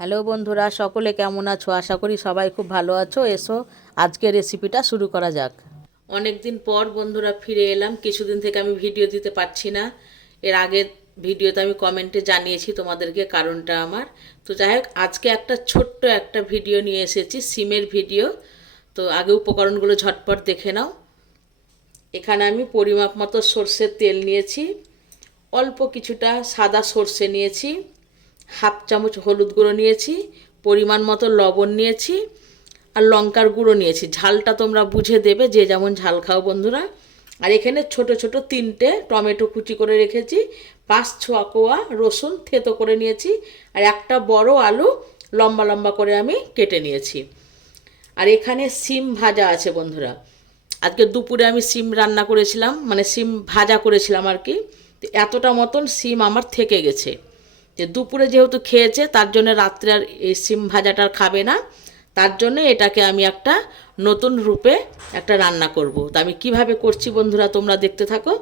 Hello বন্ধুরা, সকলে কেমন আছো? আশা করি সবাই খুব ভালো আছো। এসো আজকে রেসিপিটা শুরু করা যাক। অনেক দিন পর বন্ধুরা ফিরে এলাম। কিছুদিন থেকে আমি ভিডিও দিতে পারছি না। এর আগের ভিডিওতে আমি কমেন্টে জানিয়েছি তোমাদেরকে কারণটা আমার। তো যাই হোক, আজকে একটা ছোট্ট একটা ভিডিও নিয়ে এসেছি, সিমের ভিডিও। তো আগে উপকরণগুলো ঝটপট দেখে নাও। এখানে আমি পরিমাপ মতো সর্ষের তেল নিয়েছি, অল্প কিছুটা সাদা সর্ষে নিয়েছি, হাফ চামচ হলুদ গুঁড়ো নিয়েছি, পরিমাণ মতো লবণ নিয়েছি, আর লঙ্কার গুঁড়ো নিয়েছি। ঝালটা তোমরা বুঝে দেবে, যে যেমন ঝাল খাও বন্ধুরা। আর এখানে ছোট ছোট 3টে টমেটো কুচি করে রেখেছি, 5-6 কোয়া রসুন থেতো করে নিয়েছি, আর একটা বড় আলু লম্বা লম্বা করে আমি কেটে নিয়েছি। আর এখানে সিম ভাজা আছে বন্ধুরা। আজকে দুপুরে আমি সিম রান্না করেছিলাম, মানে সিম ভাজা করেছিলাম আর কি। তো এতটা মতন সিম আমার থেকে গেছে, যে দুপুরে যেহেতু খেয়েছে তার জন্য রাত্রে আর এই সিম ভাজাটা খাবে না। তার জন্য এটাকে আমি একটা নতুন রূপে একটা রান্না করব। তা আমি কিভাবে করছি বন্ধুরা তোমরা দেখতে থাকো।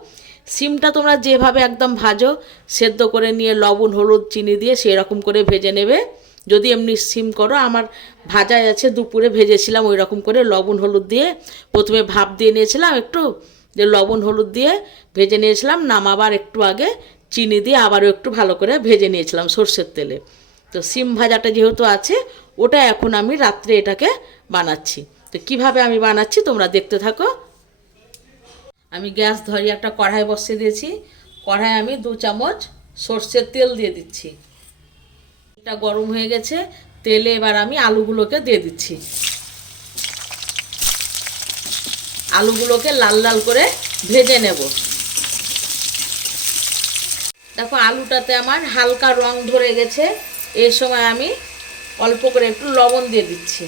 সিমটা তোমরা যেভাবে একদম ভাজো, সেদ্ধ করে নিয়ে লবণ হলুদ চিনি দিয়ে সেই রকম করে ভেজে নেবে। যদি এমনি সিম করো, আমার ভাজাই আছে, দুপুরে ভেজেছিলাম ওই রকম করে লবণ হলুদ দিয়ে। প্রথমে ভাপ দিয়ে নিয়েছিলাম একটু, যে লবণ হলুদ দিয়ে ভেজে নিয়েছিলাম, নামাবার একটু আগে চিনি দিয়ে আবারও একটু ভালো করে ভেজে নিয়েছিলাম সর্ষের তেলে। তো সিম ভাজাটা যেহেতু আছে, ওটা এখন আমি রাত্রে এটাকে বানাচ্ছি। তো কিভাবে আমি বানাচ্ছি তোমরা দেখতে থাকো। আমি গ্যাস ধরিয়ে একটা কড়াই বসিয়ে দিয়েছি। কড়াই আমি 2 চামচ সর্ষের তেল দিয়ে দিচ্ছি। এটা গরম হয়ে গেছে। তেলে এবার আমি আলুগুলোকে দিয়ে দিচ্ছি। আলুগুলোকে লাল লাল করে ভেজে নেব। দেখো আলুটাতে আমার হালকা রং ধরে গেছে। এই সময় আমি অল্প করে একটু লবণ দিয়ে দিচ্ছি,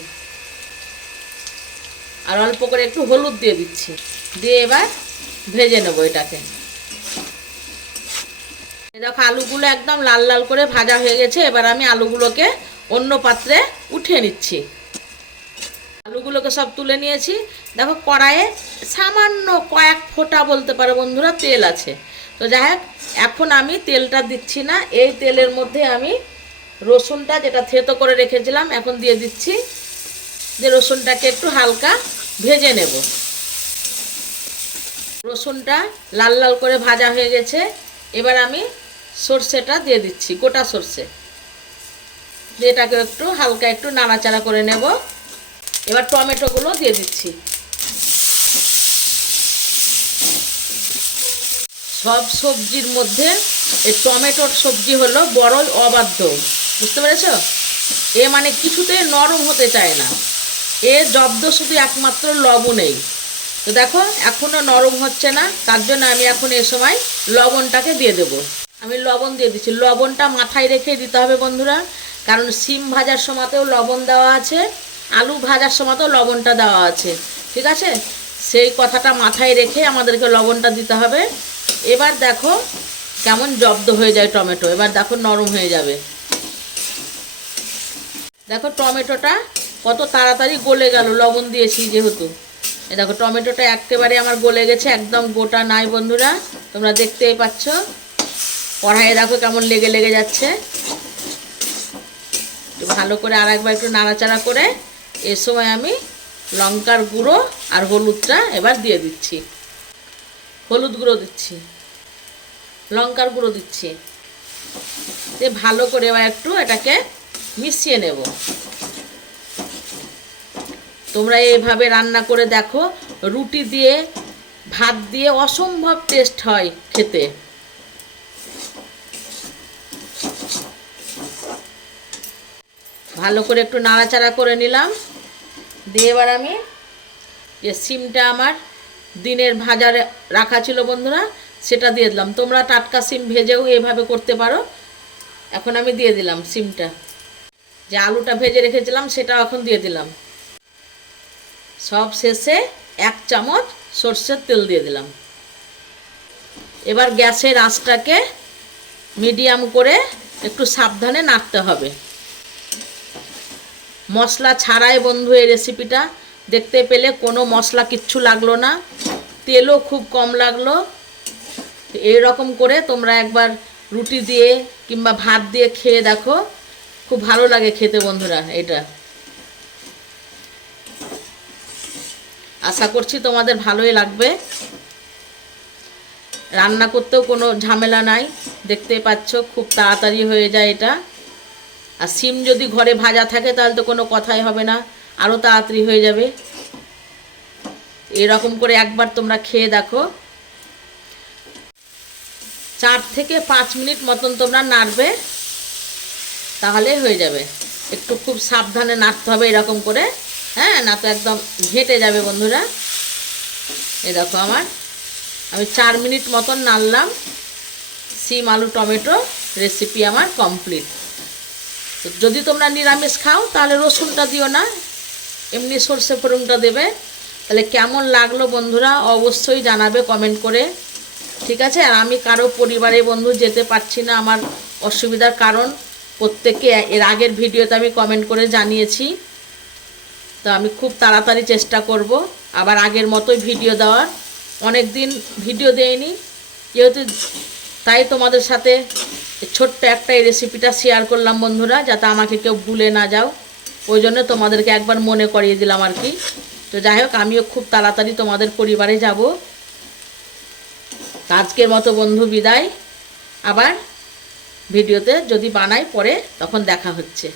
আর অল্প করে একটু হলুদ দিয়ে দিচ্ছি। দিয়ে এবার ভেজে নেব এটাকে। দেখো আলুগুলো একদম লাল লাল করে ভাজা হয়ে গেছে। এবার আমি আলুগুলোকে অন্য পাত্রে উঠিয়ে নিচ্ছি। আলুগুলোকে সব তুলে নিয়েছি। দেখো কড়াইয়ে সামান্য কয়েক ফোঁটা বলতে পারো বন্ধুরা তেল আছে। তো যাই হোক, এখন আমি তেলটা দিচ্ছি না। এই তেলের মধ্যে আমি রসুনটা যেটা থেতো করে রেখেছিলাম এখন দিয়ে দিচ্ছি। যে রসুনটাকে একটু হালকা ভেজে নেব। রসুনটা লাল লাল করে ভাজা হয়ে গেছে। এবার আমি সর্ষেটা দিয়ে দিচ্ছি, গোটা সর্ষে। এটাকে একটু হালকা একটু নাড়াচাড়া করে নেব। এবার টমেটোগুলো দিয়ে দিচ্ছি। সব সবজির মধ্যে এই টমেটোর সবজি হলো বড় অবাধ্য, বুঝতে পেরেছ? এ মানে কিছুতেই নরম হতে চায় না। এ জব্দ শুধু একমাত্র লবণেই। তো দেখো এখনও নরম হচ্ছে না, তার জন্য আমি এখন এ সময় লবণটাকে দিয়ে দেব। আমি লবণ দিয়ে দিচ্ছি। লবণটা মাথায় রেখে দিতে হবে বন্ধুরা, কারণ সিম ভাজার সময়তেও লবণ দেওয়া আছে, আলু ভাজার সময়তেও লবণটা দেওয়া আছে, ঠিক আছে? সেই কথাটা মাথায় রেখে আমাদেরকে লবণটা দিতে হবে। এবার দেখো কেমন জব্দ হয়ে যায় টমেটো। এবার দেখো নরম হয়ে যাবে। দেখো টমেটোটা কত তাড়াতাড়ি গলে গেল, লবণ দিয়েছি যেহেতু। এ দেখো টমেটোটা একেবারে আমার গলে গেছে, একদম গোটা নাই বন্ধুরা, তোমরা দেখতেই পাচ্ছ। কড়াইয়ে দেখো কেমন লেগে লেগে যাচ্ছে। ভালো করে আর একবার একটু নাড়াচাড়া করে এ সময় আমি লঙ্কার গুঁড়ো আর হলুদটা এবার দিয়ে দিচ্ছি। হলুদ গুঁড়ো দিচ্ছি, লঙ্কার গুঁড়ো দিচ্ছি। দিয়ে ভালো করে এবার একটু এটাকে মিশিয়ে নেব। তোমরা এইভাবে রান্না করে দেখো, রুটি দিয়ে ভাত দিয়ে অসম্ভব টেস্ট হয় খেতে। ভালো করে একটু নাড়াচাড়া করে নিলাম। দিয়ে এবার আমি যে সিমটা আমার দিনের ভাজা রাখা ছিল বন্ধুরা, সেটা দিয়ে দিলাম। তোমরা টাটকা সিম ভেজেও এভাবে করতে পারো। এখন আমি দিয়ে দিলাম সিমটা। যে আলুটা ভেজে রেখেছিলাম সেটাও এখন দিয়ে দিলাম। সব শেষে 1 চামচ সর্ষের তেল দিয়ে দিলাম। এবার গ্যাসের আঁচটাকে মিডিয়াম করে একটু সাবধানে নাড়তে হবে। মশলা ছাড়াই বন্ধু এই রেসিপিটা দেখতে পেলে, কোনো মশলা কিচ্ছু লাগলো না, তেলও খুব কম লাগলো। এই রকম করে তোমরা একবার রুটি দিয়ে কিংবা ভাত দিয়ে খেয়ে দেখো, খুব ভালো লাগে খেতে বন্ধুরা এটা। আশা করছি তোমাদের ভালোই লাগবে। রান্না করতেও কোনো ঝামেলা নাই, দেখতেই পাচ্ছ খুব তাড়াতাড়ি হয়ে যায় এটা। আর সিম যদি ঘরে ভাজা থাকে তাহলে তো কোনো কথাই হবে না, আরও তাড়াতাড়ি হয়ে যাবে। এরকম করে একবার তোমরা খেয়ে দেখো। 4 থেকে 5 মিনিট মতন তোমরা নাড়বে, তাহলে হয়ে যাবে। একটু খুব সাবধানে নাড়তে হবে এরকম করে, হ্যাঁ, না তো একদম ঘেঁটে যাবে বন্ধুরা। এই দেখো আমি 4 মিনিট মতন নাড়লাম। সিম আলু টমেটো রেসিপি আমার কমপ্লিট। তো যদি তোমরা নিরামিষ খাও তাহলে রসুনটা দিও না, এমনি সর্ষে ফোড়নটা দেবে। তাহলে কেমন লাগলো বন্ধুরা অবশ্যই জানাবে কমেন্ট করে, ঠিক আছে? আর আমি কারো পরিবারে বন্ধু যেতে পারছি না, আমার অসুবিধার কারণ প্রত্যেককে এর আগের ভিডিওতে আমি কমেন্ট করে জানিয়েছি। তো আমি খুব তাড়াতাড়ি চেষ্টা করব আবার আগের মতোই ভিডিও দেওয়ার। অনেক দিন ভিডিও দেইনি যেহেতু, তাই তোমাদের সাথে ছোট্ট একটা এই রেসিপিটা শেয়ার করলাম বন্ধুরা, যাতে আমাকে কেউ ভুলে না যাও। ওই জন্য তোমাদেরকে একবার মনে করিয়ে দিলাম আর কি। তো যাই হোক, আমিও খুব তাড়াতাড়ি তোমাদের পরিবারে যাব। আজকের মতো বন্ধু বিদায়। আবার ভিডিওতে যদি বানাই পরে, তখন দেখা হচ্ছে।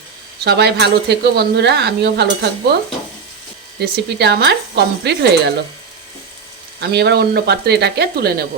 সবাই ভালো থেকো বন্ধুরা, আমিও ভালো থাকবো। রেসিপিটা আমার কমপ্লিট হয়ে গেল। আমি এবার অন্য পাত্রে এটাকে তুলে নেব।